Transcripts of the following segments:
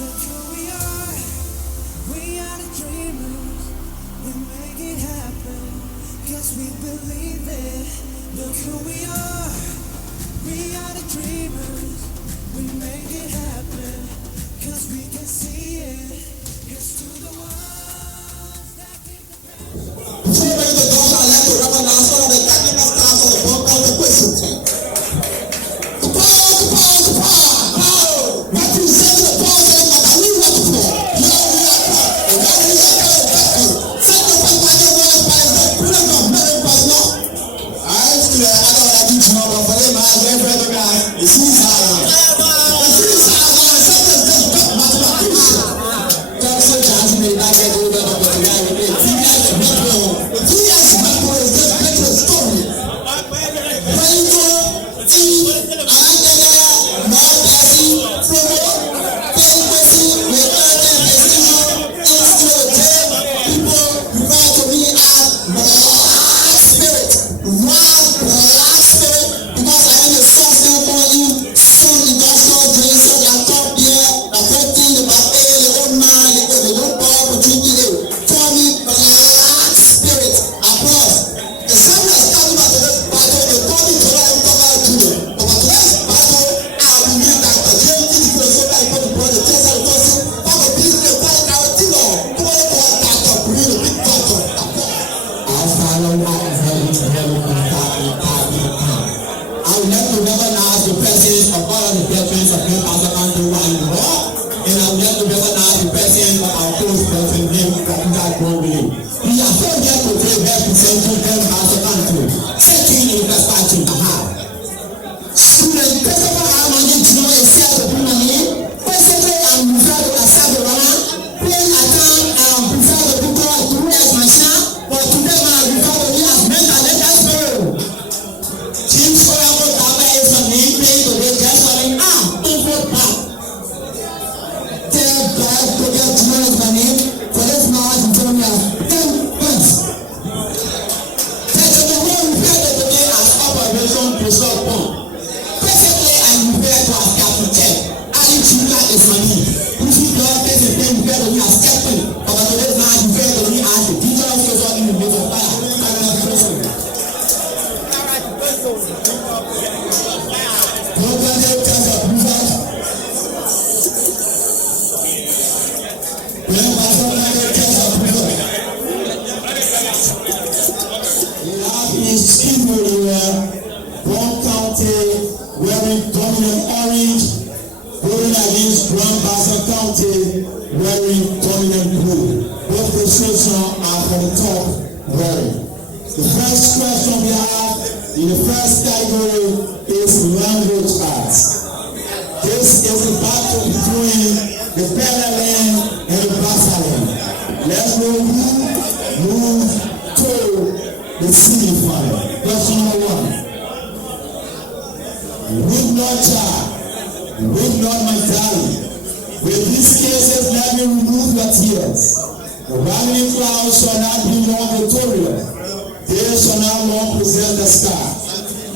Look who we are. We are the dreamers. We make it happen. Cause we believe it. Look who we are. We are the dreamers. We make it happen. Cause we can see it. Here's to the ones that keep the passion. Before we make the goal, I'd like to recognize all of the technical staff of the Bong question team. Bong County wearing dominant orange, going against Bassa County wearing dominant blue. Both positions are for the top wearing. The first question we have in the first category is language arts. This is the battle between the Bella land and the Bassa land. Let's go move to the semi-final. Question number 1. With not mentality. With these cases, let me remove your tears. The ravening clouds shall not be long victorious. They shall not long present the sky.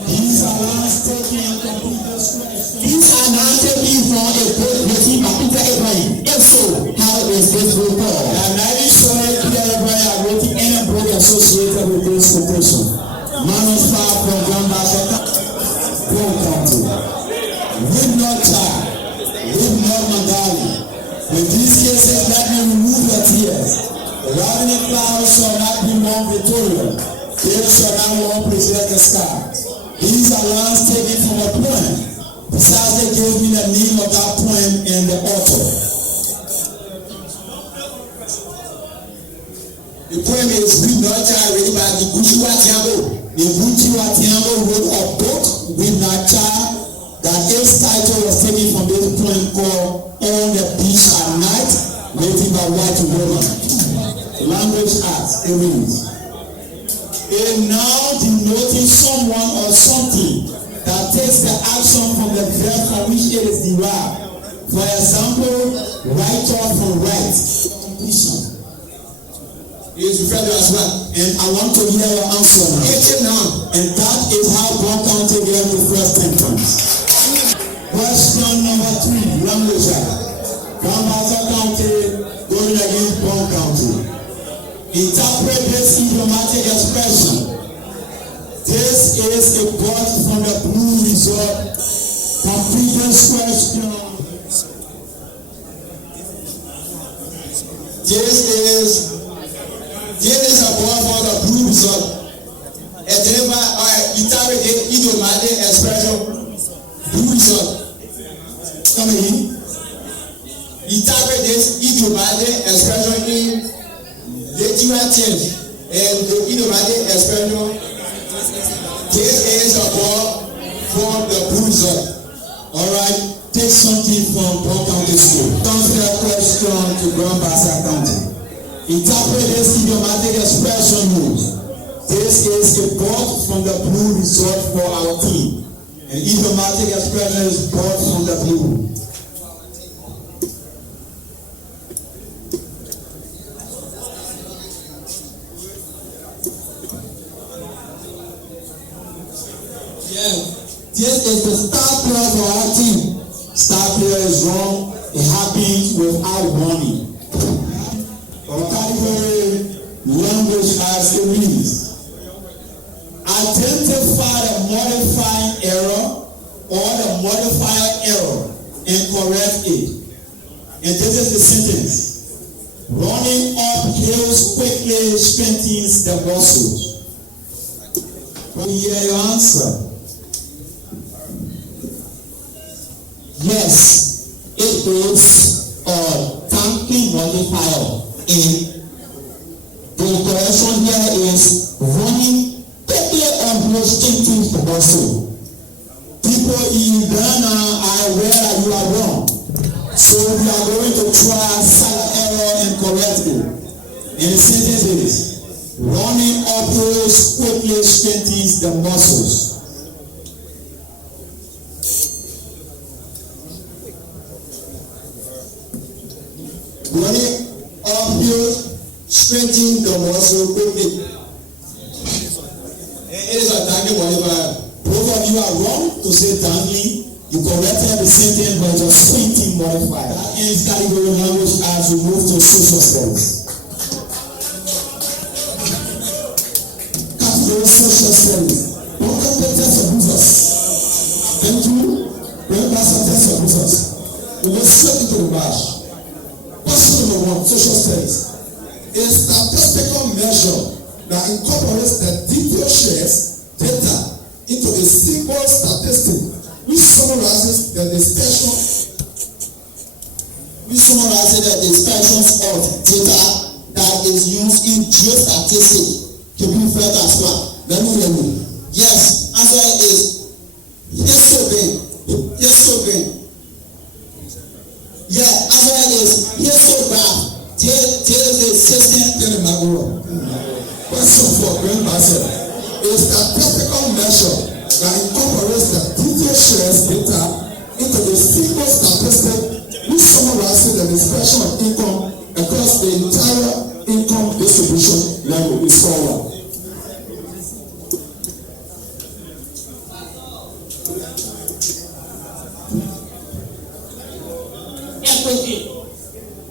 These are last taken complete destruction. These are not taken from a book written by Peter Abraham. If so, how is this book called? I'm not sure Peter Abraham wrote any book associated with this quotation. Manus 5 from Bassa Bong County. With not child, with not Magali. In these cases, let me remove your tears. The ravening clouds shall not be long victorious. They shall not long present the sky. These are lines taken from a poem. Besides, they gave me the name of that poem and the author. The poem is With Not Child, written by the Buchiwa Tiambo. The Buchiwa Tiambo wrote a book, With Not Child, that its title was taken from this poem called On the Beach at Night, written by white woman. Language arts, it means a noun denoting someone or something that takes the action from the verb from which it is derived. For example, write off from right. Is referred to as well. And I want to hear your answer now. Get it now. And that is how Bong County gave the first 10 points. Question number 3, language. result. Complete this question. This is a ball for the blue result. And then you target idiomatic expression blue result. Come in. You target this idiomatic expression in literal change. And the idiomatic expression, this is a ball for the blue result. Alright, take something from Bong County School. Answer a question to Bassa County. Interpret this idiomatic expression used. This is a ball from the blue result for our team. An idiomatic expression is ball from the blue. This is the star player for our team. Star player is wrong. It happens without warning. Our category language as it reads. Identify the modifying error or the modifier error and correct it. And this is the sentence. Running up hills quickly strengthens the muscles. We hear your answer. Yes, it is a tanking modifier. And the correction here is running quickly on hills strengthens the muscle. People in Ghana are aware that you are wrong. So we are going to try slight error and correct it. And the sentence is, running up hills quickly strengthens the muscles. Running uphill strengthens the muscle quickly. It is a dangling modifier. Both of you are wrong to say dangling. You corrected the sentence by just strengthening modifier. That ends category language as we move to social studies. Category social studies. Don't get the test of users. Thank you. Bring back some test of users. We go straight into the bash. Question number 1, social studies. A statistical measure that incorporates the detailed shares data into a single statistic which summarizes the dispersions of data that is used in geostatistics to be further as well. Let me hear you. Yes, answer is histogram. Yeah, answer is histogram. Question for Bassa. A statistical measure that incorporates the detailed shares data into a single statistic which summarizes the dispersion of income across the entire income distribution level is forward.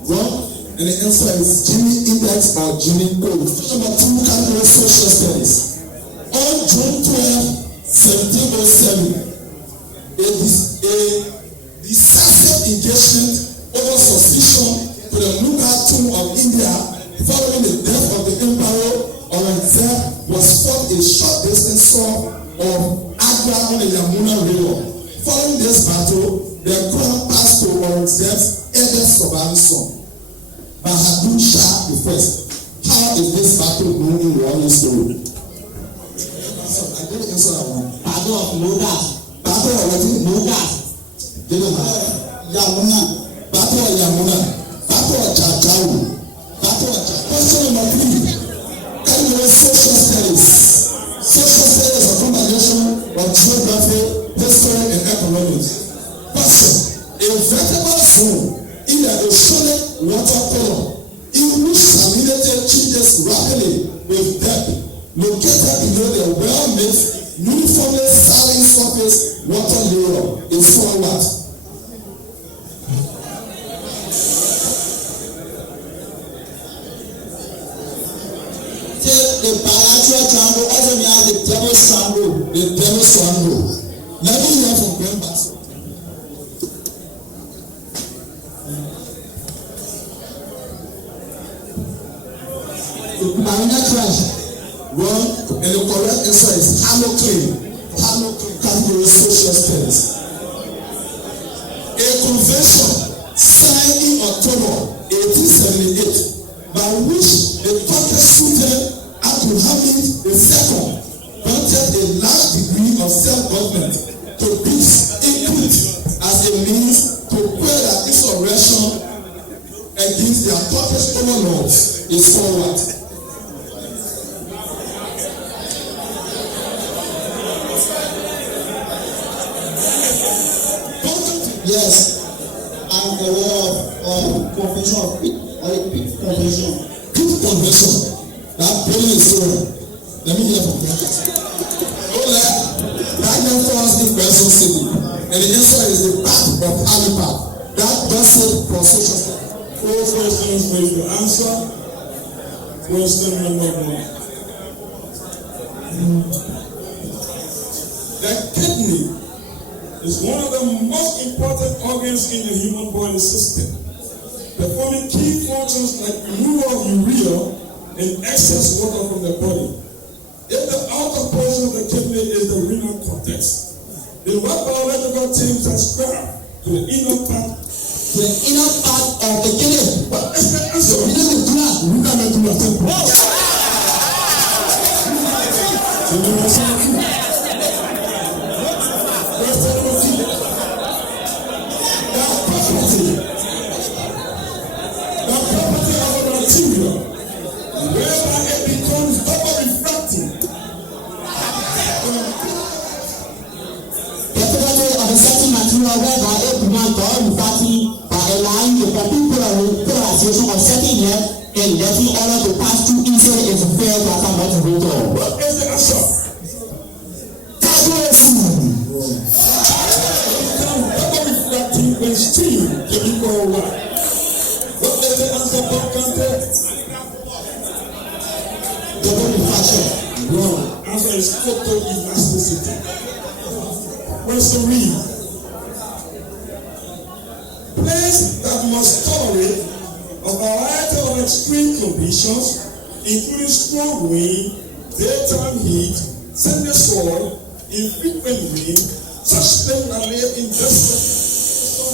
Wrong. And the answer is Gini index or Gini code. Number 2, category social studies. On June 12, 1707, a decisive engagement over succession to the Mughal throne of India following the death of the Emperor Aurangzeb was fought a short distance south of Agra on the Yamuna River. Following this battle, the crown passed to Aurangzeb's eldest surviving son, Bahadur Shah I. How is this battle known in royal story? I didn't answer that one. Battle of Mughal. Battle of what? Mughal. Yamuna. Battle of Yamuna. Battle of Jajawu. Battle of Jajawu. Question number 3. Category social studies. Social studies is a combination of geography, history, and economics. Question. A vertebral zone in the oceanic water column in which salinity changes rapidly with depth, located below the well-mixed, uniformly saline surface water layer is forward. Take the bilateral triangle, also known as the devil's triangle. The devil's triangle. Let me hear from Marina trash. Wrong, and the correct answer is Hamilton. Hamilton category social studies. A convention signed in October 1878 by which the Turkish Sultan Abdulhamid II granted a large degree of self-government to peace equity as a means to quell the insurrection against their Turkish overlords is forward. Yes, I'm aware of convention of peace convention. Peace convention. That building is over. Let me hear from you. That young force in Person City, and the answer is the back of Alipad. That does it for social studies. 4 questions for you to answer. Question number 1. The kidney is one of the most important organs in the human body system, performing key functions like removal of urea and excess water from the body. If the outer portion of the kidney is the renal cortex, then what biological terms ascribed to the inner part? The inner part of the kidney. What is the answer? The medulla. The property of a material, whereby it becomes double refracting. The property of a certain material whereby it becomes double refracting by allowing the particular polarization of certain air and letting order to pass through inside its fair plasma motivator. What is the answer? Double refracting when steam can be called what? What is the answer for contact? Double refraction. Wrong. Answer is photoelasticity. Question read. Place that must tolerate a variety of extreme conditions, including strong wind, daytime heat, sandy soil, infrequent rain, such things are laid in desert.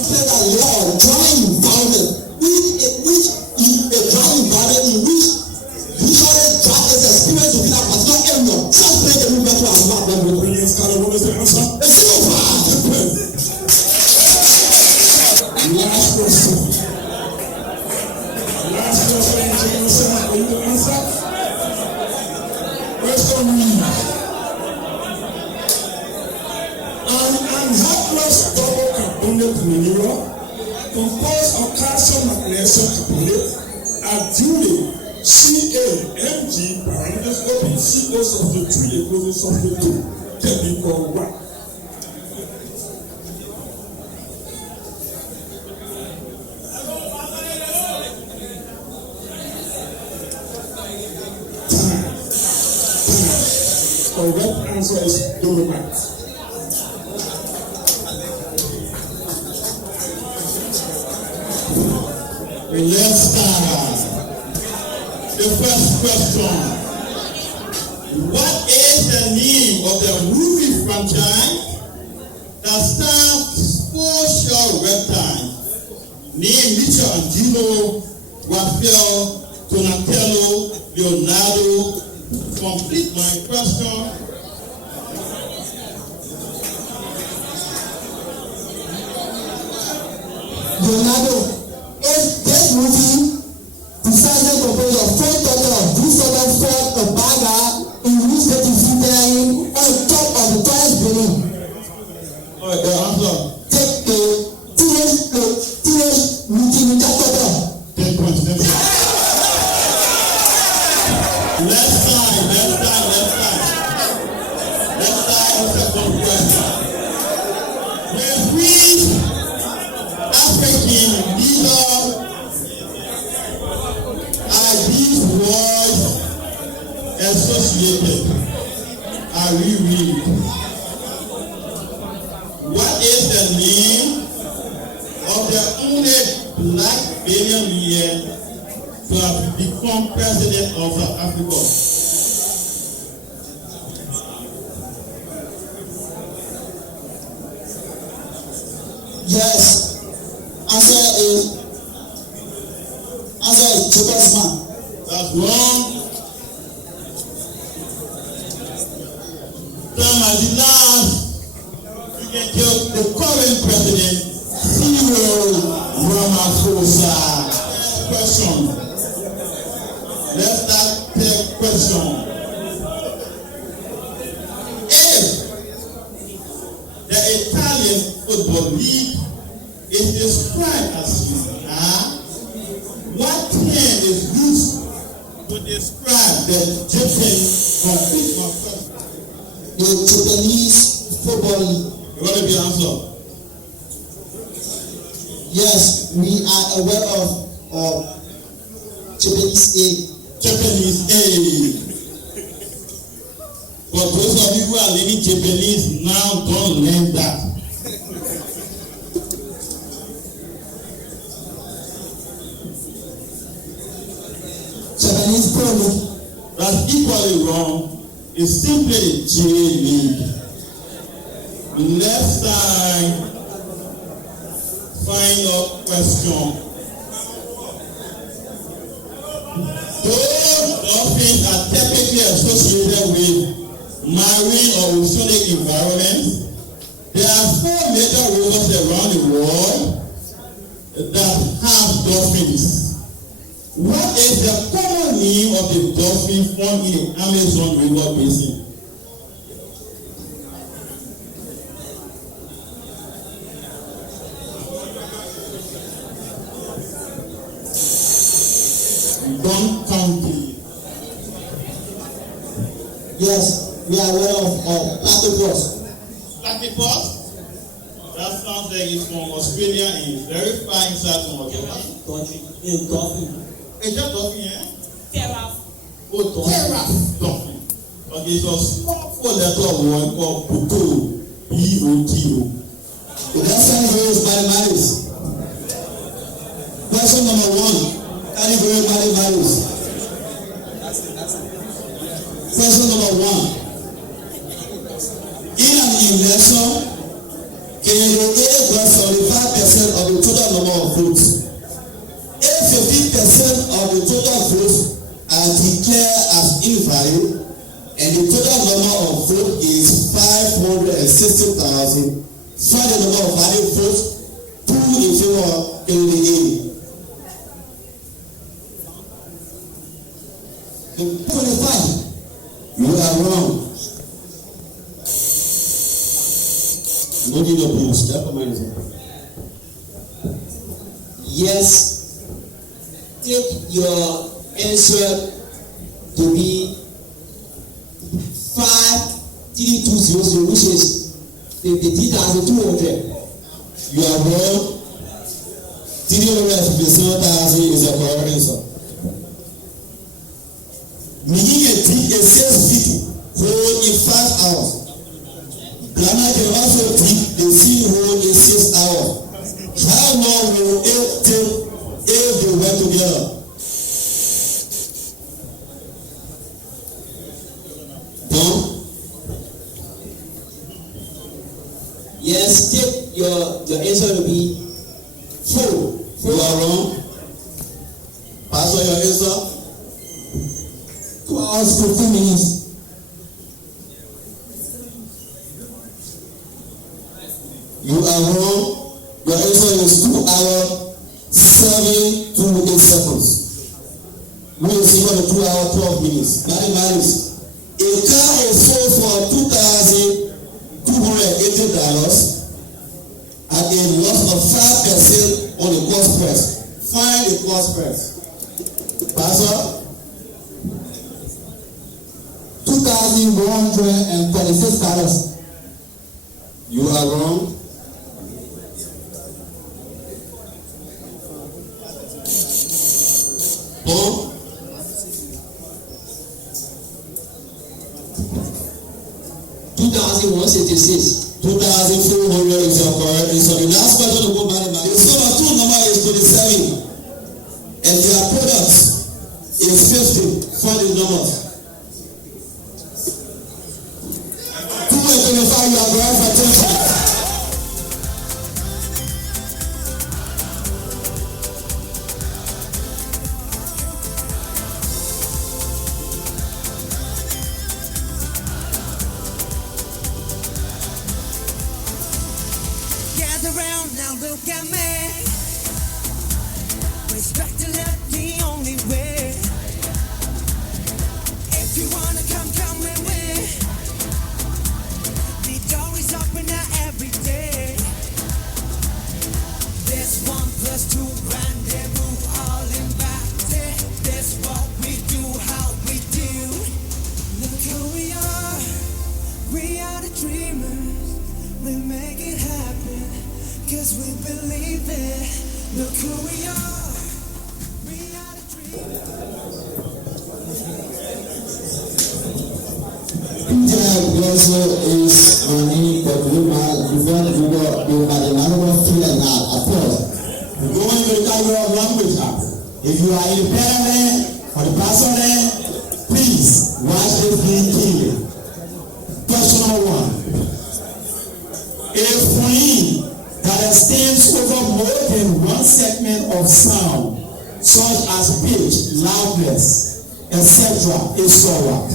That are law dry environment, which is a dry environment in which usually dry is experienced within a particular area. Just make the movement to our map. Brilliant scholar, what is the answer? It's over. Last question. Last question, for you to answer. Question read. An anhydrous double carbonate mineral composed of calcium magnesium carbonate are duly CaMg pyridoscopic CO substitute 3 equals substitute can be called what? Correct answer is dolomite. Let's start. The first question. What is the name of the movie franchise that stars 4 short reptiles named Michelangelo, Raphael, Donatello, Leonardo? Complete my question. Leonardo, if this movie decided composed of 4 total of this other fought a bagger in which they defeated on top of the tallest building. Alright, the answer. Take the teenage meeting in that total. 10 points. Let's start on second question. With which African leader are these words associated? I reread. What is the name of the only president to have become president of South Africa? Yes. Answer is Jacob's man. That's wrong. Term as the last, you can tell the current president, Cyril Ramaphosa. Question. Let's start the question. If the Italian Football League is described as what term is used to describe the Japan competition? The Japanese Football League. What is the answer? Yes, we are aware of Japanese A. Japanese A. But those of you who are learning Japanese now don't learn that. Japanese Pro League. That's equally wrong. It's simply the J League. Next time, final question. Those dolphins are typically associated with marine or oceanic environments. There are 4 major rivers around the world that have dolphins. What is the common name of the dolphin found in the Amazon River basin? Bong County. Yes, we are aware of platypus. Platypus? That sounds like it's from Australia and it's very far inside from Australia. Dolphin. Is that dolphin, eh? Giraffe. Oh, giraffe dolphin. But it's a small 4-letter word called Buto. B-O-T-O. The question is mathematics. Question number 1. Category mathematics. Question number 1. In an election, candidate A got 75% of the total number of votes. If 50% of the total votes are declared as invalid, and the total number of votes is 560,000, find the number of valid votes 2 in favor of candidate A. 25. You are wrong. No need of boost. That comment is yes. Take your answer to be 53200, which is 53,200. You are wrong. 357,000 is the correct answer. Meaning a 6 feet hole in 5 hours. Grammar can also dig the same hole in 6 hours. How long will it take if they work together? Bong? Yes, take your answer to be 4. You are wrong. Pass on your answer. 2 hours 15 minutes. You are wrong. Your answer is 2 hours 7 seconds. Which is equal to 2 hours 12 minutes. Mathematics. A car is sold for $2,280 at a loss of 5% on the cost price. Find the cost price. Pastor? $2,146. You are wrong. Bong? $2,166. 2,400 is your correct answer. The last question to go mathematics. The sum of 2 number is 27. and their products is 50 for the numbers. 225 you are going for 10. Gather round now, look at me. Respect and love the only way. If you wanna come with me. The door is open now every day. There's 1 + 2 rendezvous, all in back there. That's what we do, how we do. Look who we are. We are the dreamers. We make it happen. 'Cause we believe it. Look who we are. We are the dreamers. Also is only the We're going to look at your language app. If you are a parent or the person, please watch this video. Question number 1. A phoneme that extends over more than one segment of sound, such as pitch, loudness, etc., is so what?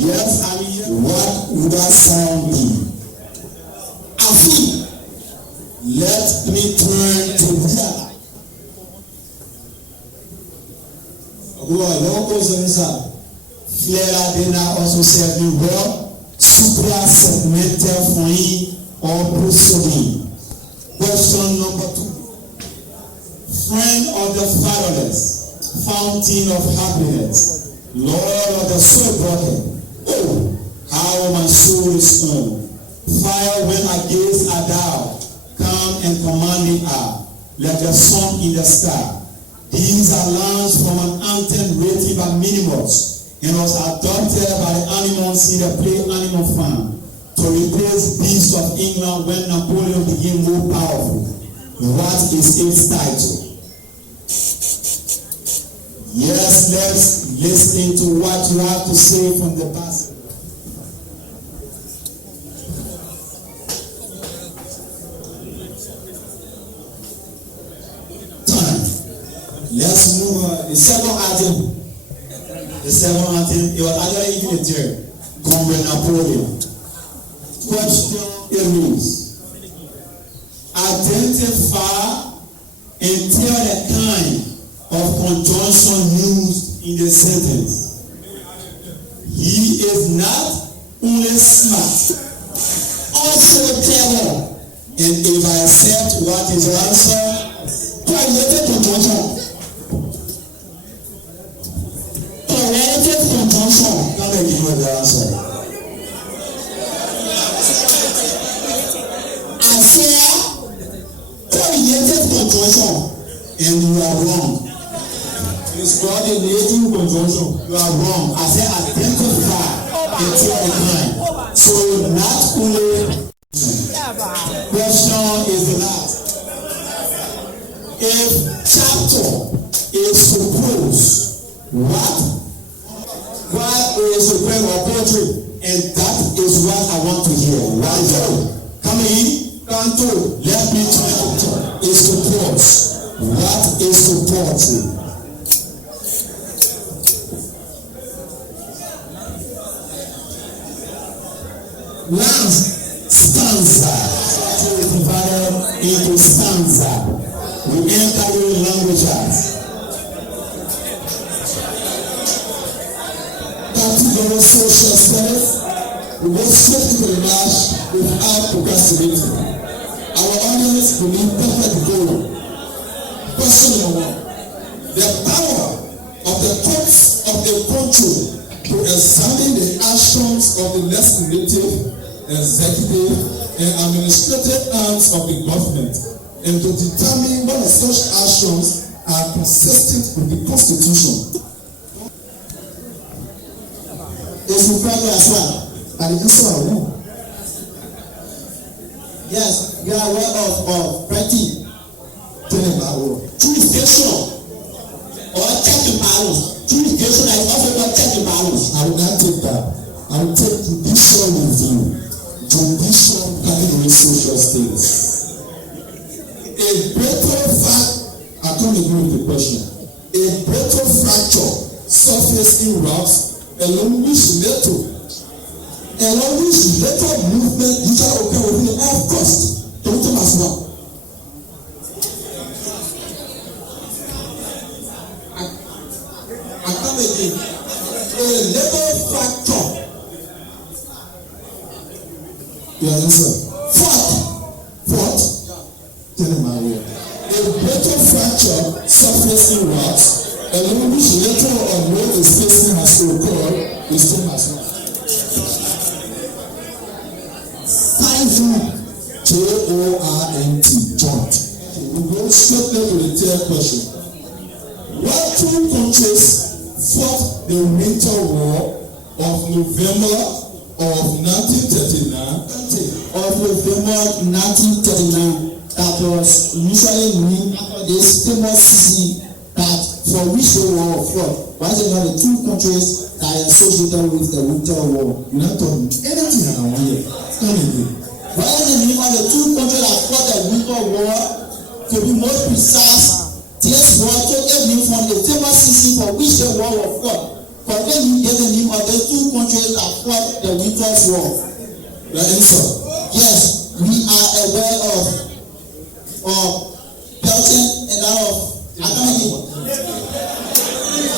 Yes, I mean, what would that sound be? Afi. Let me turn to here. Flera dena also serve me well. Supra segmental phoneme or prosody. Question number 2. Friend of the fatherless, fountain of happiness, Lord of the soul broken. Oh, how my soul is on fire when I gaze at thou. Come and commanding are like the sun in the sky. These are lines from an anthem written by Minimus and was adopted by the animals in the play Animal Farm to replace Beasts of England when Napoleon became more powerful. What is its title? Yes, let's listen to what you have to say from the Bassa. Let's move on. The second anthem. It was actually even a third. Comrade Napoleon. Question it means. Identify and tell the kind of conjunction used in the sentence. He is not only smart, also clever. And if I accept what is your answer, correlated conjunction. Correlated conjunction. Can I give you the answer? I say correlated conjunction, and you are wrong. It's called a negative conjunction. You are wrong. I say identify and tell the kind. So not only. Question is the last. If chapter is supposed, what? Why is a prayer or poetry? And that is what I want to hear. Why is that? Come in, canto. Let me try. Is support. What is support? Last stanza is divided into stanza. We enter your languages. Category social status. We go straight into the match without procrastinating. Our audience will be perfect goal. Question number 1. The power of the courts of a country to examine the actions of the legislative, executive, and administrative arms of the government, and to determine whether such actions are consistent with the Constitution. It's required as well. And the answer are wrong. Yes, you are aware of writing. Jurisdiction or check and balance. Jurisdiction is also called check and balance. I will not take that. I will take judicial review. Judicial planning social states. A brittle I can't agree with the question. A brittle fracture surface in rocks along which little movement usually occur within the earth crust. Don't tell us what. I come again. A little fracture. Your answer. What? Tell him my word. A brittle fracture surface in rocks along which little or no spacing has occurred is known as what? Jornt. Joint. We go straight to the third question. What two countries fought the Winter War of November of 1939? That was usually named after this famous city that for which they were fought. Why are not the two countries that are associated with the Winter War? You not talking anything I want here. Tell me again. Why are the name of the two countries that fought the Winter War? To be more precise, this war took a name from the famous city for which the war was fought. But when you get the name of the two countries that fought the Winter War, The answer. yes, we are aware of Belgium and that of Germany.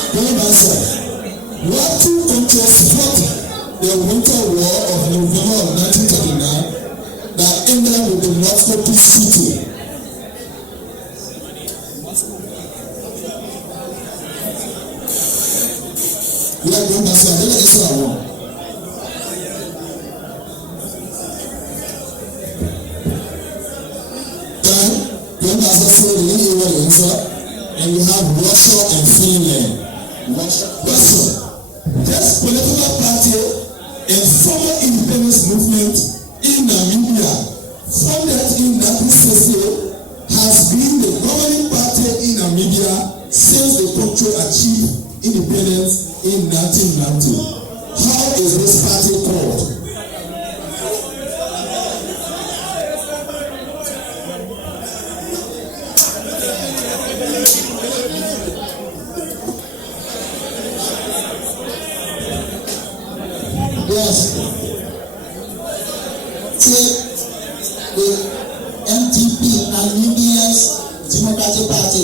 Good answer. What two countries fought the Winter War of November of 1939 that ended with the Moscow Peace Treaty? You are going to answer. I don't know answer I want. Then, going to answer for the answer, and you have Russia and Finland. Russia. This political party and former independence movement in Namibia, founded in 1960, has been the governing party in Namibia since the country achieved independence in 1990. How is this party called? Yes. See, the MTP, Namibians Democratic Party.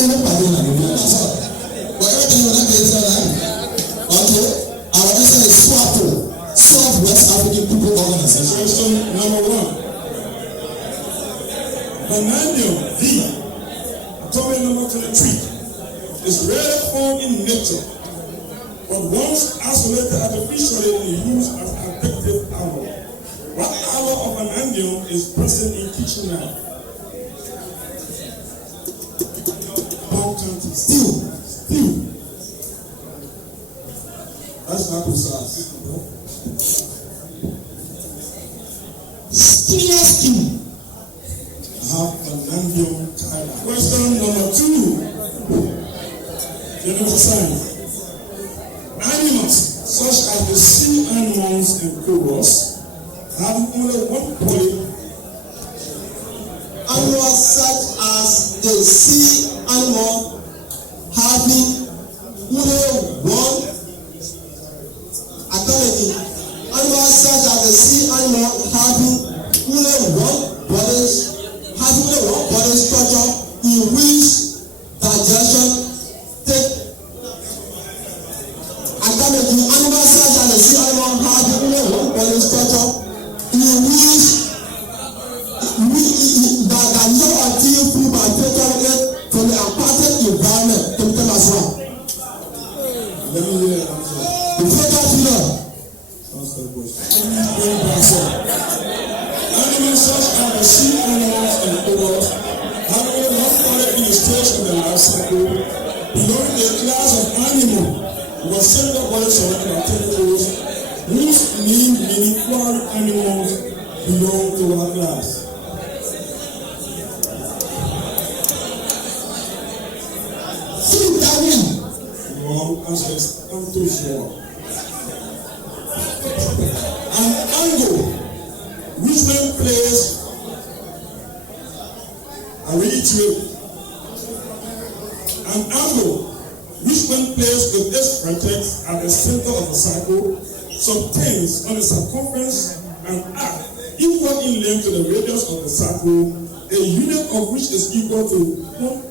Any party in Namibia, that's all. But everything you like is that. Okay, our answer is SWAPO, South West African People Organization. Question number 1. Vanadium, V, atomic number 23, is rarely found in nature, but once isolated artificially and used as addictive alloy. What alloy of vanadium is present in kitchen knife? Bong County. Steel. That's not precise. Stainless steel. Have vanadium tile. Question number 2. General science. Animals such as the sea anemones and corals have only one polyp. Animals such as the sea animal having only one. Accordingly, animals such as the sea animal having only one body structure in which digestion take. Accordingly, animals such as the sea animal having only one body structure in which that no until food by taking it from the apartheid environment to tell us what. Let me hear the answer. The federal figure. Answer the question. Animals such as the sea animals and corals have only one polyp in the stage of the life cycle belonging to a class of animal with a single body surrounded by tentacles whose many wild animals belong to our class. Wrong answer is Antozoa. An angle which when placed, I read to you. An angle which when placed with its vertex at the center of the circle subtends on the circumference an arc equal in length to the radius of the circle, a unit of which is equal to 1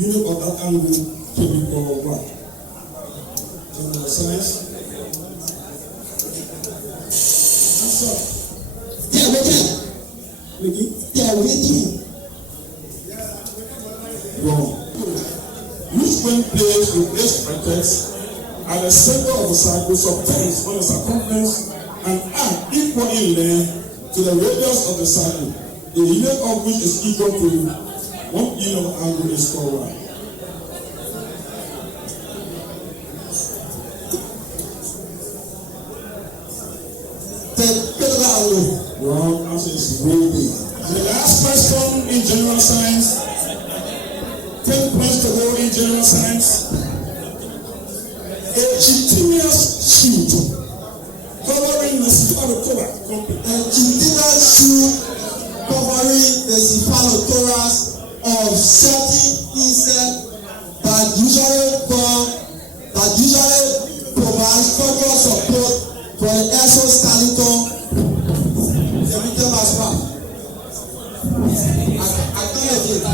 unit of that angle can be called what? General science. That's all. They are waiting. Wrong. Which when placed with its vertex at the center of the circle subtends on the circumference an arc equal in length to the radius of the circle, the unit of which is equal to 1 unit of angle is called what? Wrong answer is radian. The last question in general science. 10 points to go in general science. A chitinous sheet covering the cephalothorax. A chitinous sheet covering the cephalothorax of certain insects that usually provides structural support for the exoskeleton. I can't let it.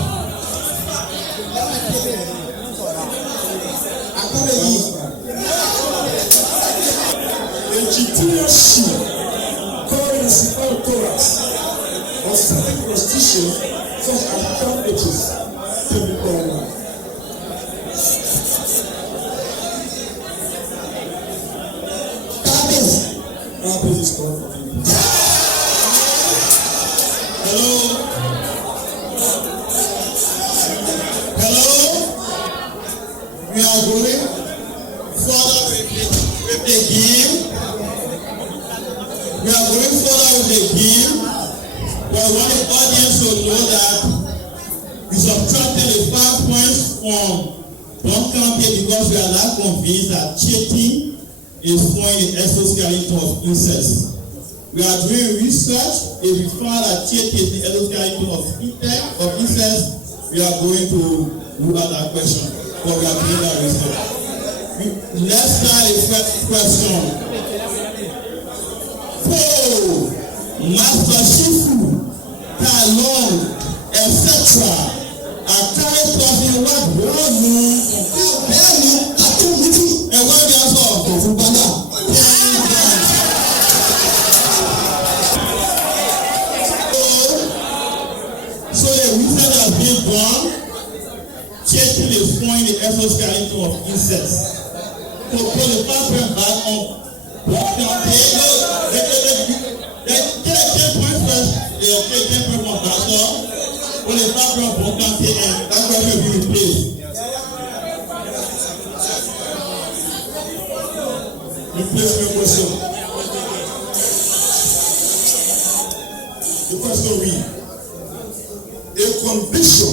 A chitinous sheet covering the cephalothorax of certain crustaceans such as cartilages can be called what? Carpet is called what? Hello? We are going further with the game. We are going further with the game. But I want the audience to know that we subtracted the 5 points from Bong because we are not convinced that cheating is forming the exoskeleton of insects. We are doing research. If we find that cheating is the exoskeleton of insects, we are going to look at that question. But we are doing that research. Let's start the first question. Master Shifu, Talon, etc. are carried off in what world room? And what we are for? So the research has been done. Checking is forming the exoskeleton of insects. So put the pattern back on. Get 10 points first. Take 10 points from Bassa. Put the pattern on Bong and that question will be replaced. Replacement question. The question read: a condition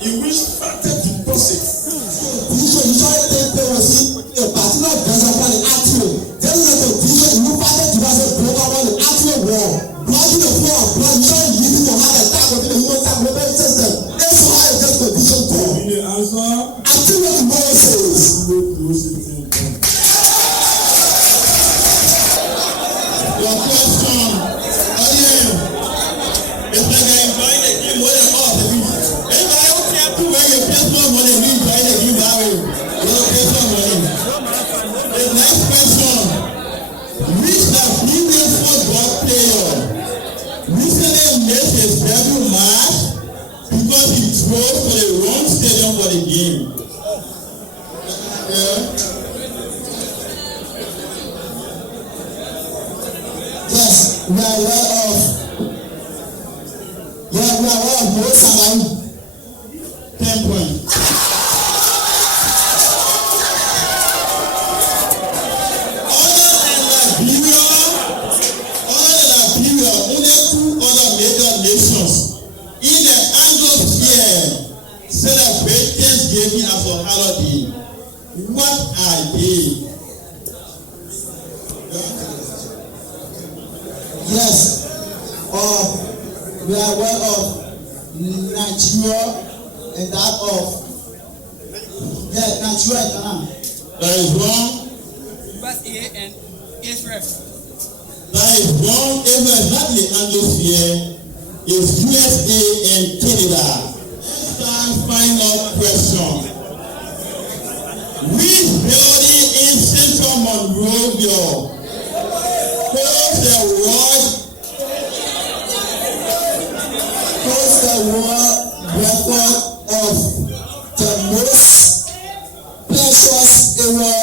in which fatty deposit. Condition usually take place in a particular reservoir in the artery. There is a condition in which fatty deposit broke over the arterial wall, blocking the flow of blood, usually leading to heart attack within the human circulatory system. That's how this condition goes. The answer. I think what tomorrow says. Your question, again, it's like I enjoying the game more than all the people. Anybody who can't do when you pay more money, we enjoy the game that way. You don't pay some money. The next question, which the previous football player recently made his debut match because he drove to the wrong stadium for the game? Yes, we are aware of. We are aware of most around 10 points. Other than Liberia, again. Yes. We are aware of Nigeria and that of Nigeria and Ghana. That is wrong. USA and Israel. That is wrong. Israel is not the Anglosphere. It's USA and Canada. Next final question. Which building in Central Monrovia holds the world record of the most precious area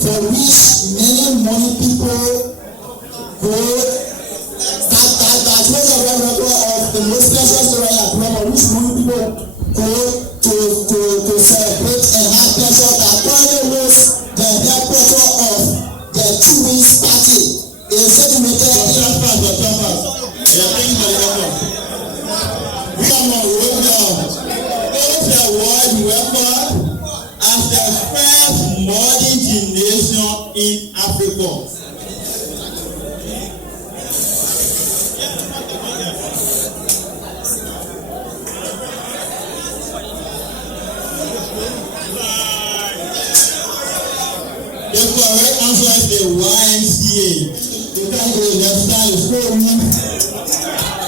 for which many money people go? That holds the world record of the most precious area for which money people go to celebrate and have pleasure. That currently was the headquarters of the Jewish party. Is situated as the first modern nation in Africa. The correct answer is the YMCA. You can go left side, it's so weak.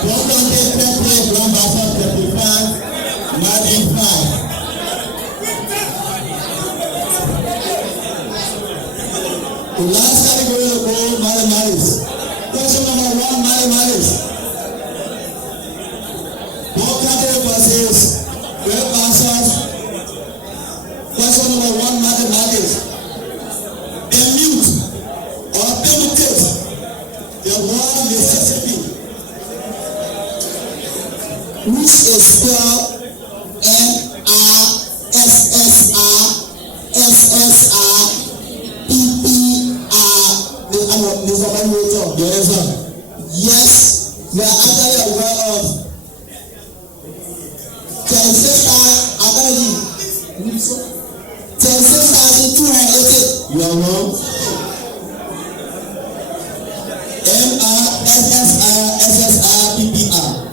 Don't take Grand Bassa 35, Margin 5. The last category of all mathematics. Question number 1, mathematics. Bong versus Grand Bassa. Question number 1, mathematics. Mute or permutate the word necessity, which is spelled NRSSRSSRPPR. Yes, we are actually aware of 36,280. you are wrong. MRSSRSSRPPR.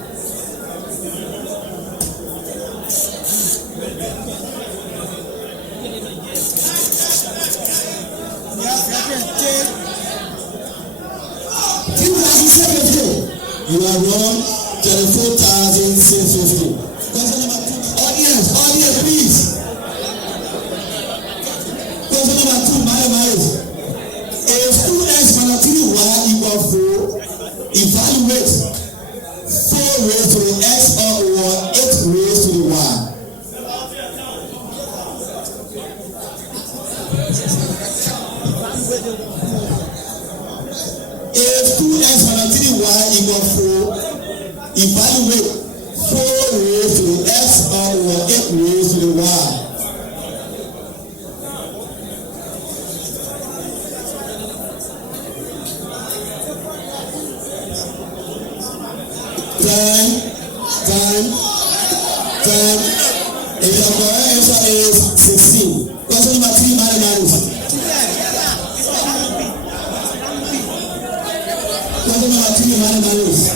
You are wrong. 34,650. Question number 2. Audience, please. Question number 2, mathematics. If 2x minus 3y equal 4, evaluate 4 raised to the x or 8 raised to the y. If 2x minus 3y equal 4, evaluate 4 raised to the x or 8 raised to the y. Time. If your correct answer is 16. Question number 3, mathematics. Question number 3, mathematics.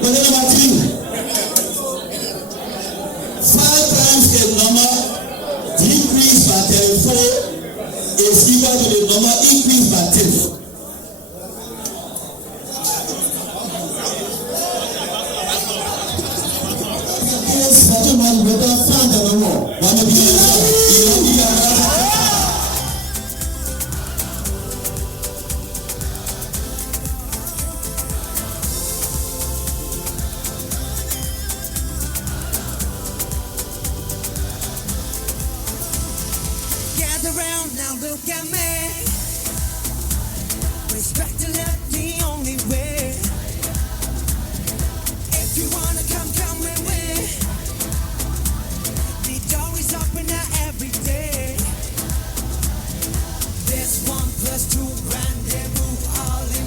Question number 3. 5 times a number decreased by 34 is equal to the number increased by 10. Gather round now, look at me. Respect and love the only way. If you wanna come with me. The door is open now every day. This 1 + 2 rendezvous all in.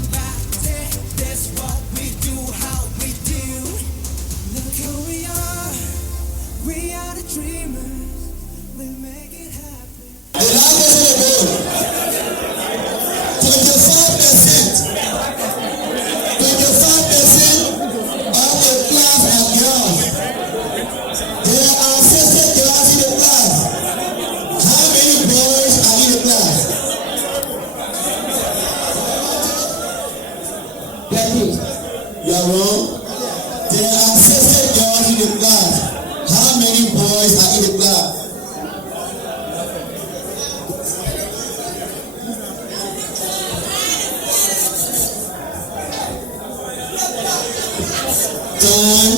There are 60 girls in the class. How many boys are in the class? Time.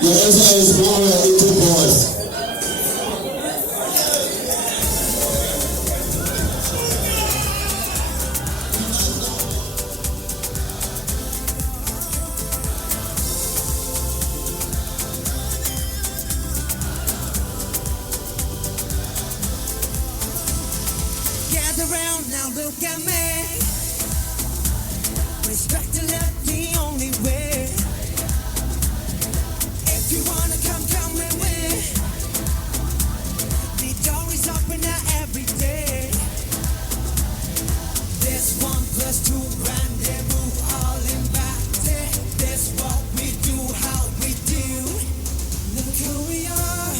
Your answer is 180 boys. Gather round now, look at me. Respect to love the only way. If you wanna come with me. The door is open now every day. There's 1+2 rendezvous, all invited. That's what we do, how we do. Look who we are.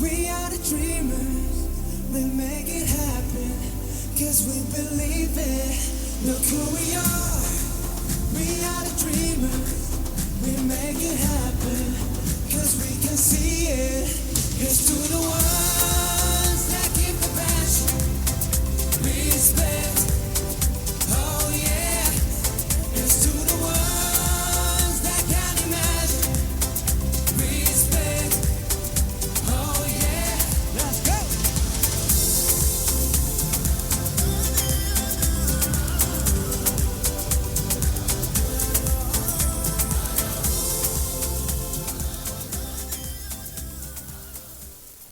We are the dreamers. We make it happen, 'cause we believe it. Look who we are. We are the dreamers. We make it happen, 'cause we can see it. Here's to the world.